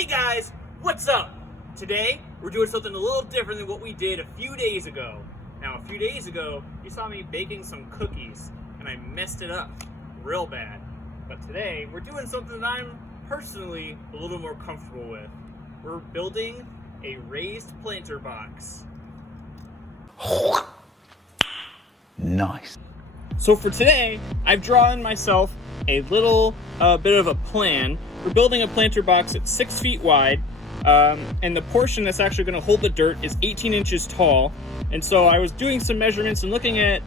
Hey guys, what's up? Today, we're doing something a little different than what we did a few days ago. Now, a few days ago, you saw me baking some cookies, and I messed it up real bad. But today, we're doing something that I'm personally a little more comfortable with. We're building a raised planter box. Nice. So for today, I've drawn myself a little bit of a plan. We're building a planter box at 6 feet wide, and the portion that's actually going to hold the dirt is 18 inches tall. And so I was doing some measurements and looking at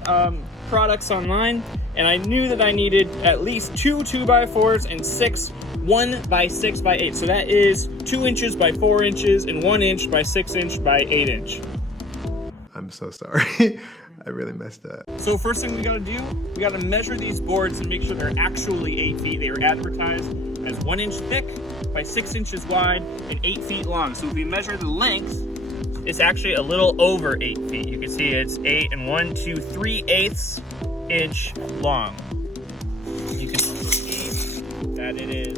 products online, and I knew that I needed at least 2 2x4s and 6 1x6x8. So that is 2 inches by 4 inches and 1 inch by 6 inch by 8 inch. I'm so sorry. I really messed up. So first thing we gotta do, we gotta measure these boards and make sure they're actually 8 feet. They were advertised as 1 inch thick by 6 inches wide and 8 feet long. So if we measure the length, it's actually a little over 8 feet. You can see it's 8 and 1, 2, 3/8 inch long. You can also see that it is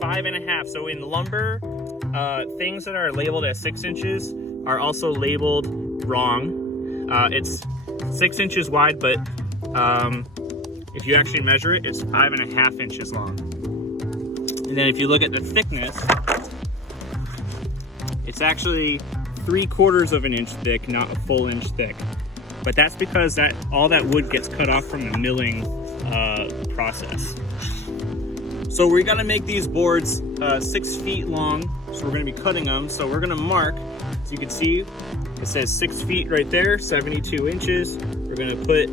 5.5. So in lumber, things that are labeled as 6 inches are also labeled wrong. It's 6 inches wide, but if you actually measure it, it's 5.5 inches long. And then if you look at the thickness, it's actually 3/4 of an inch thick, not a full inch thick. But that's because all that wood gets cut off from the milling process. So we're gonna make these boards 6 feet long, so we're gonna be cutting them. So we're gonna mark, so you can see, it says 6 feet right there, 72 inches. We're gonna put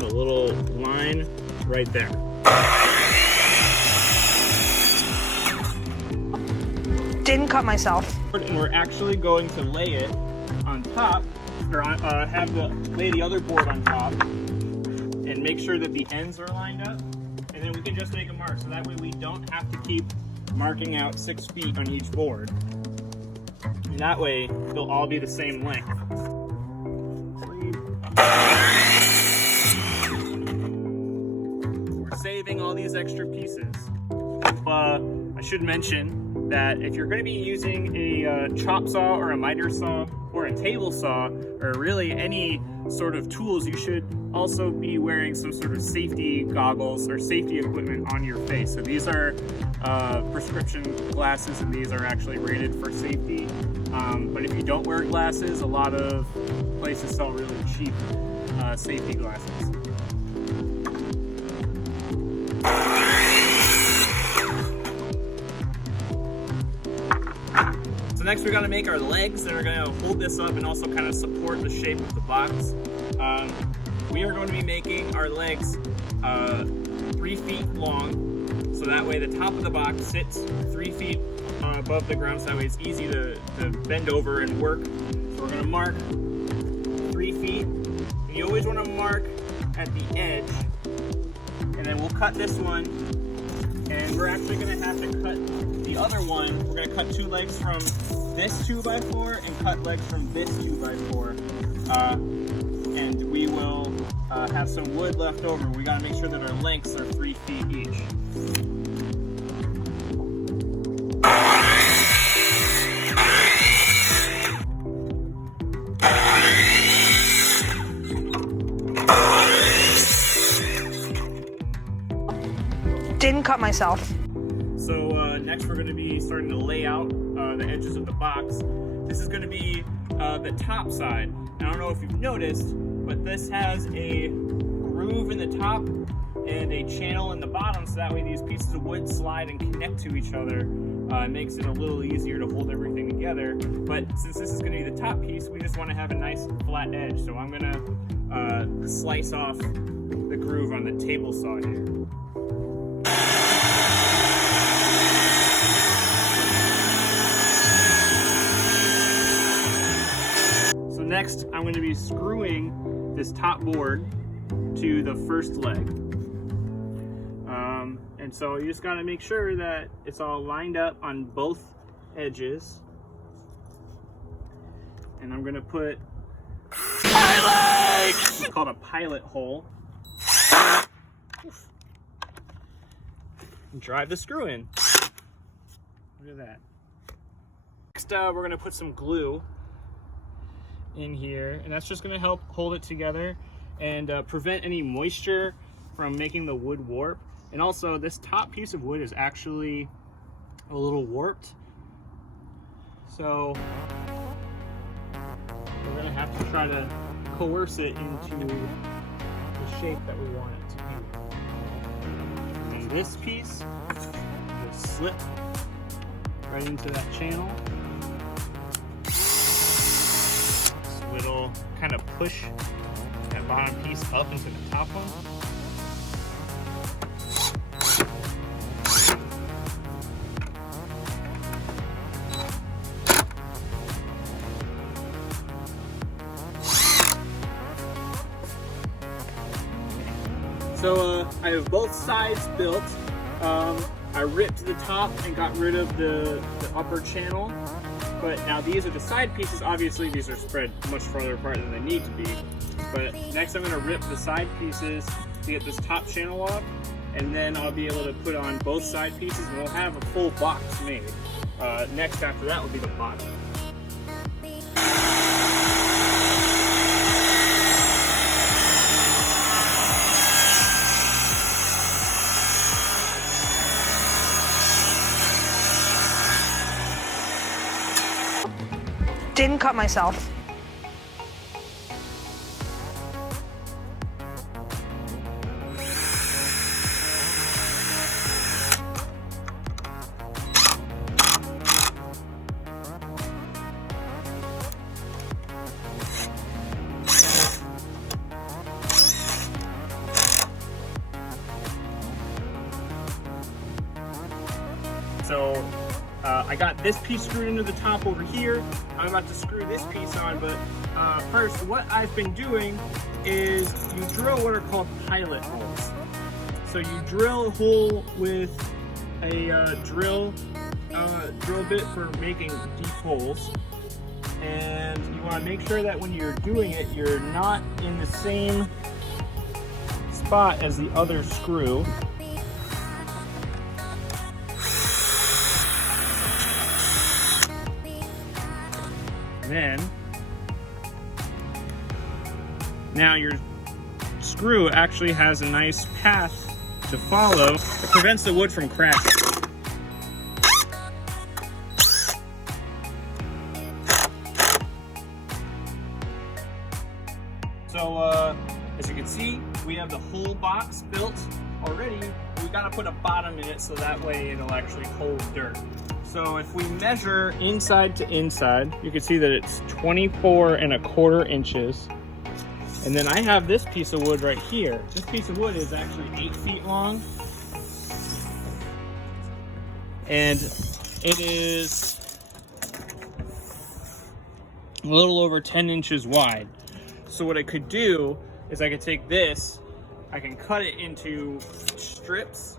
a little line right there. Didn't cut myself. And we're actually going to lay it on top, or lay the other board on top, and make sure that the ends are lined up. And then we can just make a mark, so that way we don't have to keep marking out 6 feet on each board. And that way, they'll all be the same length. We're saving all these extra pieces. I should mention that if you're going to be using a chop saw or a miter saw or a table saw, or really any sort of tools, you should also be wearing some sort of safety goggles or safety equipment on your face. So these are prescription glasses, and these are actually rated for safety. But if you don't wear glasses, a lot of places sell really cheap safety glasses. So next we're gonna make our legs that are gonna hold this up and also kind of support the shape of the box. We are going to be making our legs 3 feet long, so that way the top of the box sits 3 feet above the ground, so that way it's easy to bend over and work. So we're gonna mark 3 feet. And you always wanna mark at the edge, and then we'll cut this one, and we're actually gonna have to cut the other one. We're gonna cut 2 legs from this 2x4 and cut legs from this 2x4. And we will have some wood left over. We gotta make sure that our lengths are 3 feet each. Didn't cut myself. So next we're going to be starting to lay out the edges of the box. This is going to be the top side. Now, I don't know if you've noticed, but this has a groove in the top and a channel in the bottom, so that way these pieces of wood slide and connect to each other. It makes it a little easier to hold everything together. But since this is going to be the top piece, we just want to have a nice flat edge. So I'm going to slice off the groove on the table saw here. So next, I'm going to be screwing this top board to the first leg. And so you just got to make sure that it's all lined up on both edges. And I'm going to put it's called a pilot hole. Drive the screw in. Look at that. Next, we're going to put some glue in here, and that's just going to help hold it together and prevent any moisture from making the wood warp. And also, this top piece of wood is actually a little warped, so we're going to have to try to coerce it into the shape that we want it to be. And this piece will slip right into that channel. So it'll kind of push that bottom piece up into the top one. So I have both sides built. I ripped the top and got rid of the upper channel. But now these are the side pieces. Obviously these are spread much farther apart than they need to be. But next I'm going to rip the side pieces to get this top channel off. And then I'll be able to put on both side pieces and we'll have a full box made. Next after that will be the bottom. Didn't cut myself. So I got this piece screwed into the top over here. I'm about to screw this piece on, but first what I've been doing is you drill what are called pilot holes. So you drill a hole with a drill bit for making deep holes, and you want to make sure that when you're doing it, you're not in the same spot as the other screw. Then, now your screw actually has a nice path to follow. It prevents the wood from cracking. So, as you can see, we have the whole box built already. We gotta put a bottom in it so that way it'll actually hold dirt. So if we measure inside to inside, you can see that it's 24¼ inches. And then I have this piece of wood right here. This piece of wood is actually 8 feet long. And it is a little over 10 inches wide. So what I could do is I could take this, I can cut it into strips.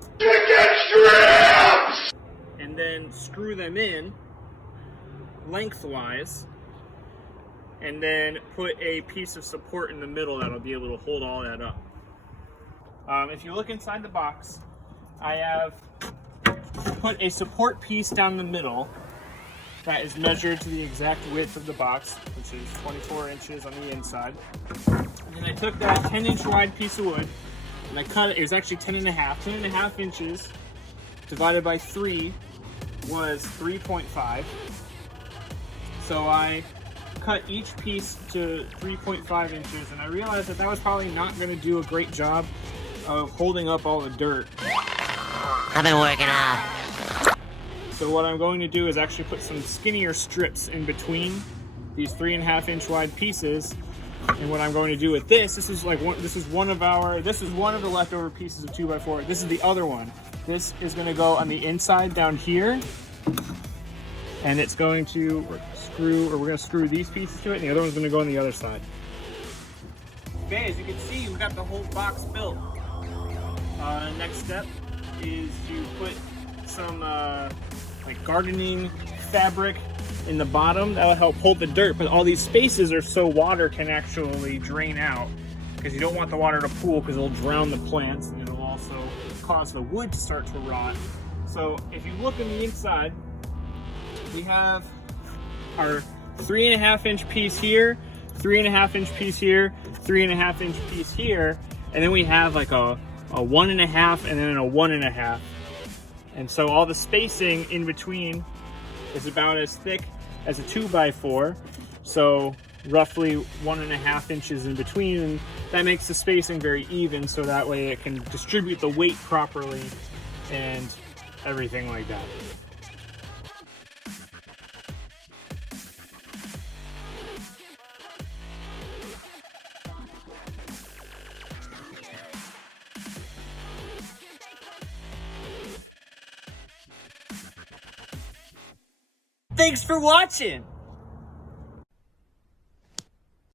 And then screw them in lengthwise, and then put a piece of support in the middle that'll be able to hold all that up. If you look inside the box, I have put a support piece down the middle that is measured to the exact width of the box, which is 24 inches on the inside. And then I took that 10-inch wide piece of wood and I cut it. It was actually 10.5 inches divided by 3 was 3.5. So I cut each piece to 3.5 inches, and I realized that that was probably not going to do a great job of holding up all the dirt. I've been working out. So what I'm going to do is actually put some skinnier strips in between these 3.5 inch wide pieces. And what I'm going to do with this is one of the leftover pieces of 2x4. This is the other one. This is going to go on the inside down here, and it's going to we're going to screw these pieces to it, and the other one's going to go on the other side. Okay, as you can see, we got the whole box built. Next step is to put some like gardening fabric in the bottom. That'll help hold the dirt, but all these spaces are so water can actually drain out, because you don't want the water to pool because it'll drown the plants, and it'll also cause the wood to start to rot. So if you look on the inside, we have our 3.5 inch piece here, 3.5 inch piece here, 3.5 inch piece here, and then we have like a 1.5 and then a 1.5. And so all the spacing in between is about as thick as a 2x4. So roughly 1.5 inches in between, and that makes the spacing very even, so that way it can distribute the weight properly and everything like that. Thanks for watching!